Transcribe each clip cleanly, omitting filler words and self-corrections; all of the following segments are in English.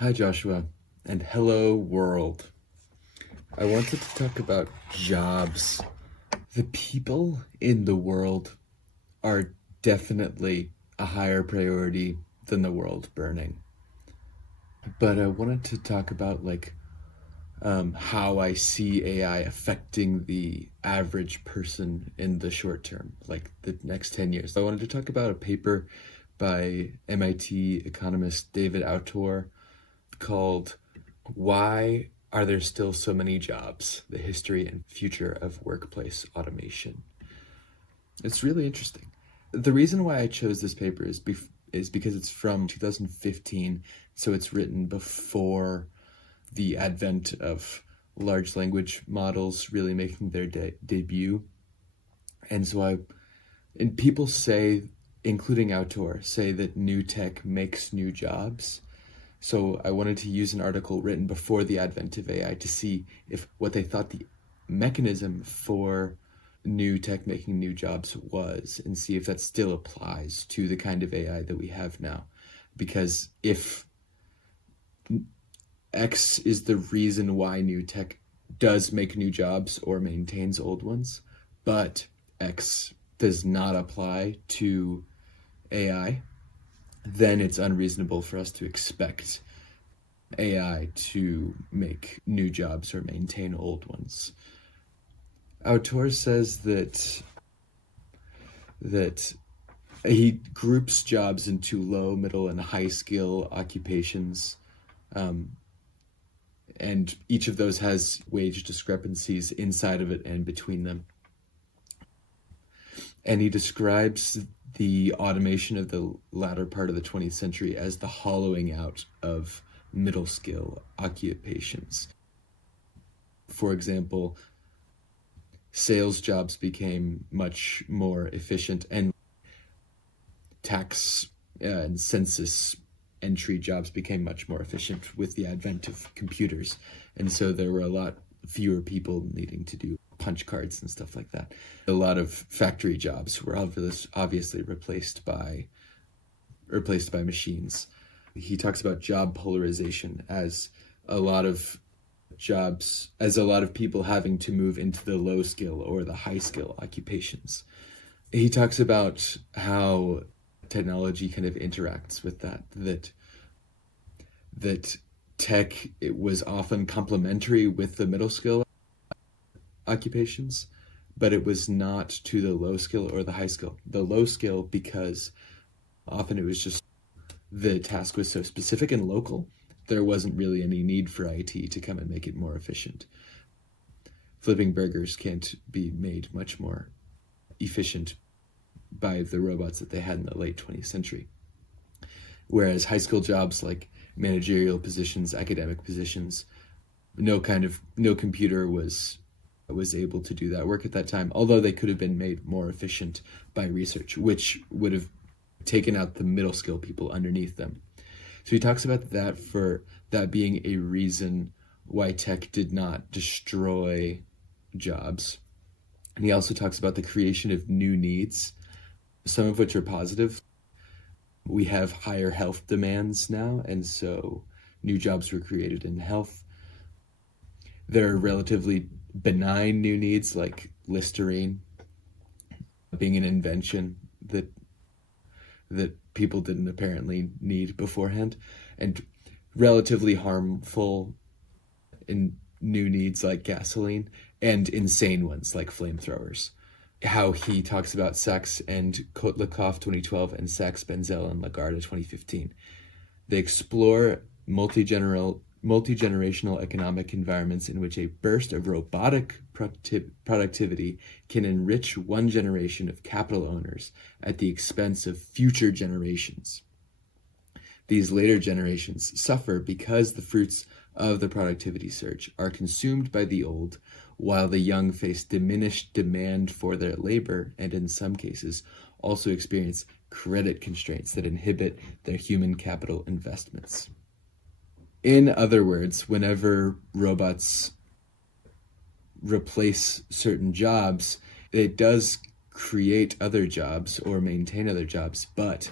Hi, Joshua, and hello, world. I wanted to talk about jobs. The people in the world are definitely a higher priority than the world burning. But I wanted to talk about how I see AI affecting the average person in the short term, like the next 10 years. I wanted to talk about a paper by MIT economist David Autor called Why Are There Still So Many Jobs? The History and Future of Workplace Automation. It's really interesting. The reason why I chose this paper is because it's from 2015, so it's written before the advent of large language models really making their debut. And so and people say, including Autor, say that new tech makes new jobs. So I wanted to use an article written before the advent of AI to see if what they thought the mechanism for new tech making new jobs was, and see if that still applies to the kind of AI that we have now. Because if X is the reason why new tech does make new jobs or maintains old ones, but X does not apply to AI, then it's unreasonable for us to expect AI to make new jobs or maintain old ones. Autor says that he groups jobs into low, middle, and high skill occupations, and each of those has wage discrepancies inside of it and between them. And he describes the automation of the latter part of the 20th century as the hollowing out of middle skill occupations. For example, sales jobs became much more efficient, and tax and census entry jobs became much more efficient with the advent of computers. And so there were a lot fewer people needing to do punch cards and stuff like that. A lot of factory jobs were obviously replaced by machines. He talks about job polarization as a lot of people having to move into the low skill or the high skill occupations. He talks about how technology kind of interacts with that tech, it was often complementary with the middle skill occupations, but it was not to the low skill or the high skill. The low skill, because often it was just the task was so specific and local, there wasn't really any need for IT to come and make it more efficient. Flipping burgers can't be made much more efficient by the robots that they had in the late 20th century. Whereas high skill jobs like managerial positions, academic positions, no computer was able to do that work at that time, although they could have been made more efficient by research, which would have taken out the middle skill people underneath them. So he talks about that, for that being a reason why tech did not destroy jobs. And he also talks about the creation of new needs, some of which are positive. We have higher health demands now, and so new jobs were created in health. There are relatively benign new needs like Listerine being an invention that people didn't apparently need beforehand, and relatively harmful in new needs like gasoline, and insane ones like flamethrowers. How he talks about Sachs and Kotlikoff 2012 and Sachs, Benzel, and Lagarde 2015. They explore multi-generational economic environments in which a burst of robotic productivity can enrich one generation of capital owners at the expense of future generations. These later generations suffer because the fruits of the productivity surge are consumed by the old, while the young face diminished demand for their labor and, in some cases, also experience credit constraints that inhibit their human capital investments. In other words, whenever robots replace certain jobs, it does create other jobs or maintain other jobs, but,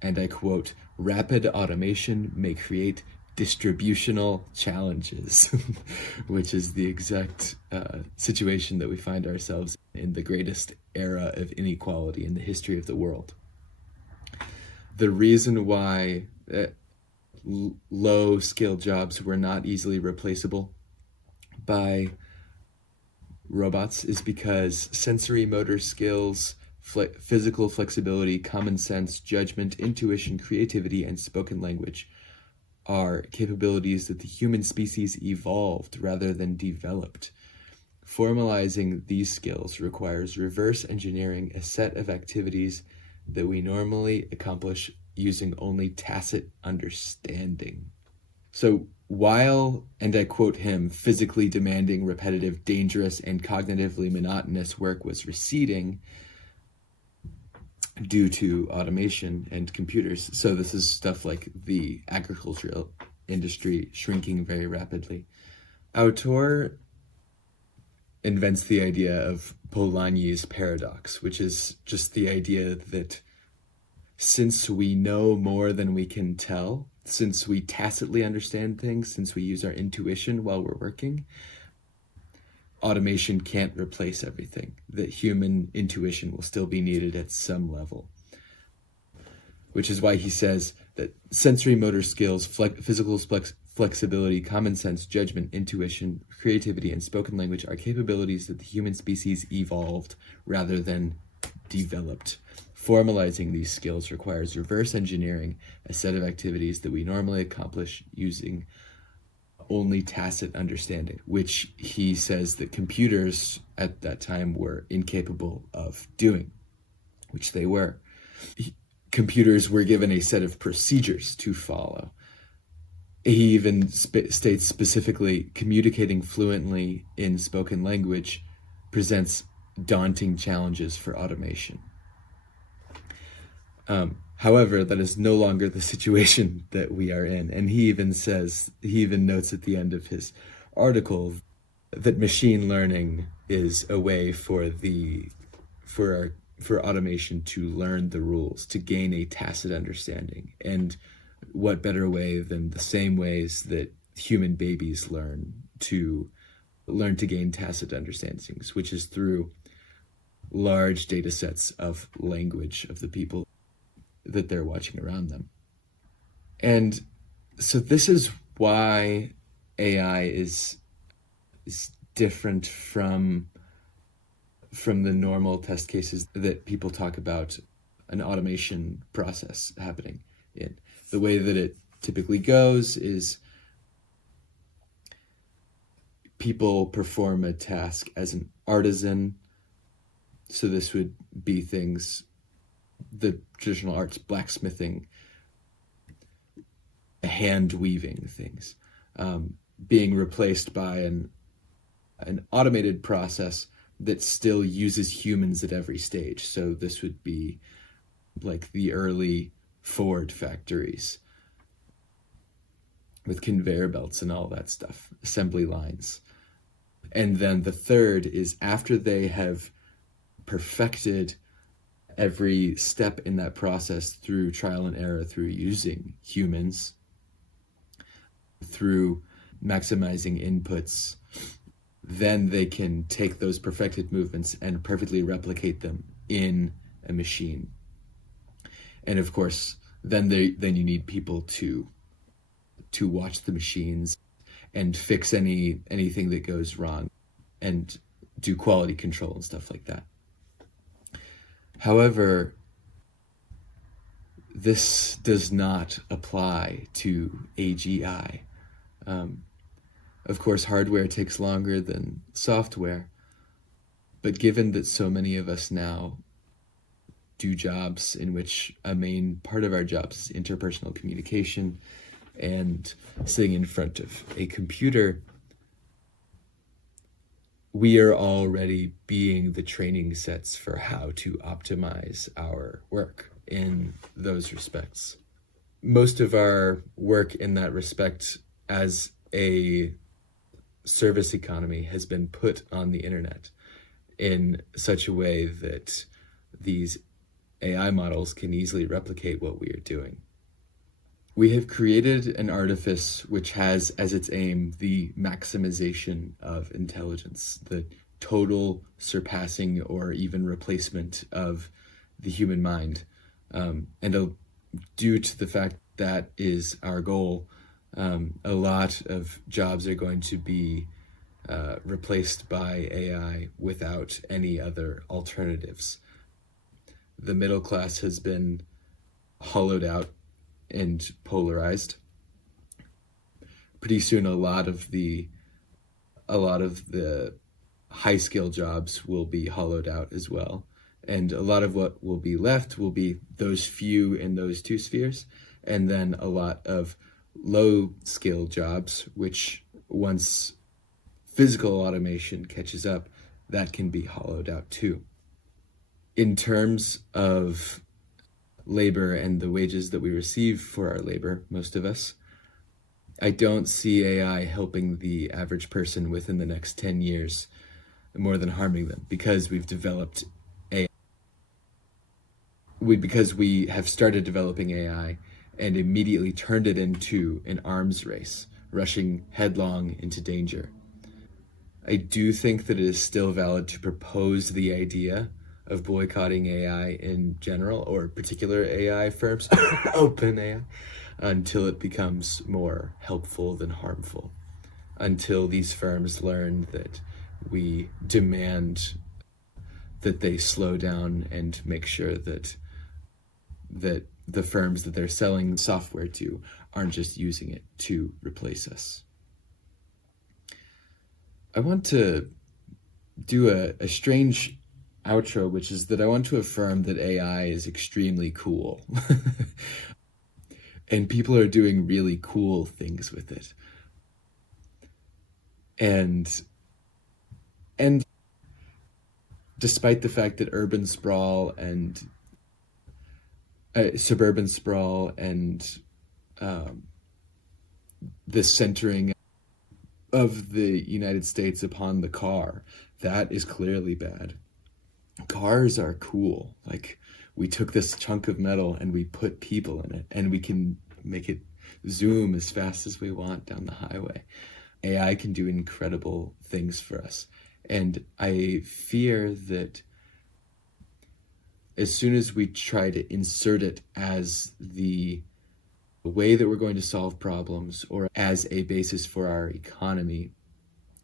and I quote, rapid automation may create distributional challenges, which is the exact situation that we find ourselves in the greatest era of inequality in the history of the world. The reason why low-skilled jobs were not easily replaceable by robots is because sensory motor skills, physical flexibility, common sense, judgment, intuition, creativity, and spoken language are capabilities that the human species evolved rather than developed. Formalizing these skills requires reverse engineering a set of activities that we normally accomplish using only tacit understanding. So while, and I quote him, physically demanding, repetitive, dangerous, and cognitively monotonous work was receding due to automation and computers. So this is stuff like the agricultural industry shrinking very rapidly. Autor invents the idea of Polanyi's paradox, which is just the idea that since we know more than we can tell, since we tacitly understand things, since we use our intuition while we're working, automation can't replace everything. That human intuition will still be needed at some level. Which is why he says that sensory motor skills, physical flexibility, common sense, judgment, intuition, creativity, and spoken language are capabilities that the human species evolved rather than developed. Formalizing these skills requires reverse engineering a set of activities that we normally accomplish using only tacit understanding, which he says that computers at that time were incapable of doing, which they were. Computers were given a set of procedures to follow. He even states specifically, communicating fluently in spoken language presents daunting challenges for automation. However, that is no longer the situation that we are in. And he even notes at the end of his article that machine learning is a way for automation to learn the rules, to gain a tacit understanding. And what better way than the same ways that human babies learn to gain tacit understandings, which is through large data sets of language of the people that they're watching around them. And so this is why AI is different from the normal test cases that people talk about an automation process happening in. The way that it typically goes is people perform a task as an artisan. So this would be things, the traditional arts, blacksmithing, hand weaving things, being replaced by an automated process that still uses humans at every stage. So this would be like the early Ford factories with conveyor belts and all that stuff, assembly lines. And then the third is after they have perfected every step in that process through trial and error, through using humans, through maximizing inputs, then they can take those perfected movements and perfectly replicate them in a machine. And of course, then you need people to watch the machines and fix anything that goes wrong and do quality control and stuff like that. However, this does not apply to AGI. Of course, hardware takes longer than software, but given that so many of us now do jobs in which a main part of our jobs is interpersonal communication and sitting in front of a computer, we are already being the training sets for how to optimize our work in those respects. Most of our work in that respect as a service economy has been put on the internet in such a way that these AI models can easily replicate what we are doing. We have created an artifice which has as its aim the maximization of intelligence, the total surpassing or even replacement of the human mind. Due to the fact that is our goal, a lot of jobs are going to be replaced by AI without any other alternatives. The middle class has been hollowed out and polarized. Pretty soon, a lot of the high skill jobs will be hollowed out as well, and a lot of what will be left will be those few in those two spheres, and then a lot of low skill jobs, which once physical automation catches up, that can be hollowed out too. In terms of labor and the wages that we receive for our labor, most of us, I don't see AI helping the average person within the next 10 years more than harming them, because because we have started developing AI and immediately turned it into an arms race, rushing headlong into danger. I do think that it is still valid to propose the idea of boycotting AI in general, or particular AI firms, OpenAI, until it becomes more helpful than harmful. Until these firms learn that we demand that they slow down and make sure that the firms that they're selling software to aren't just using it to replace us. I want to do a strange outro, which is that I want to affirm that AI is extremely cool. And people are doing really cool things with it. And despite the fact that urban sprawl and suburban sprawl and the centering of the United States upon the car, that is clearly bad. Cars are cool. Like, we took this chunk of metal and we put people in it, and we can make it zoom as fast as we want down the highway. AI can do incredible things for us. And I fear that as soon as we try to insert it as the way that we're going to solve problems or as a basis for our economy,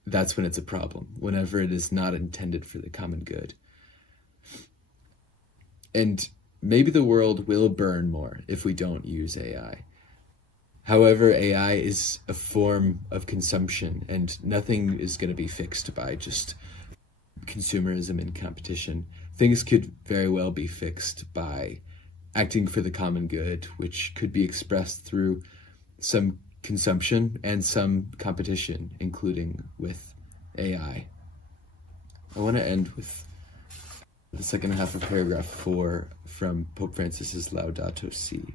that's when it's a problem, whenever it is not intended for the common good. And maybe the world will burn more if we don't use AI. However, AI is a form of consumption, and nothing is going to be fixed by just consumerism and competition. Things could very well be fixed by acting for the common good, which could be expressed through some consumption and some competition, including with AI. I want to end with the second half of paragraph 4 from Pope Francis's Laudato Si.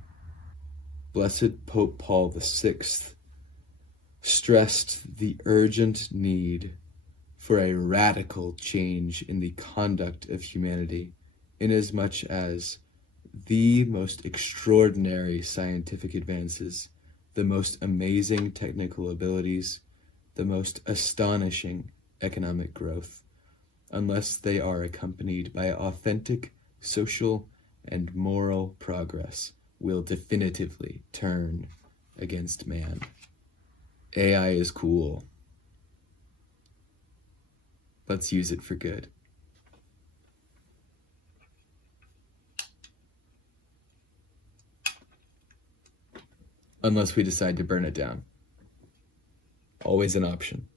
Blessed Pope Paul VI stressed the urgent need for a radical change in the conduct of humanity, inasmuch as the most extraordinary scientific advances, the most amazing technical abilities, the most astonishing economic growth, unless they are accompanied by authentic social and moral progress, will definitively turn against man. AI is cool. Let's use it for good. Unless we decide to burn it down. Always an option.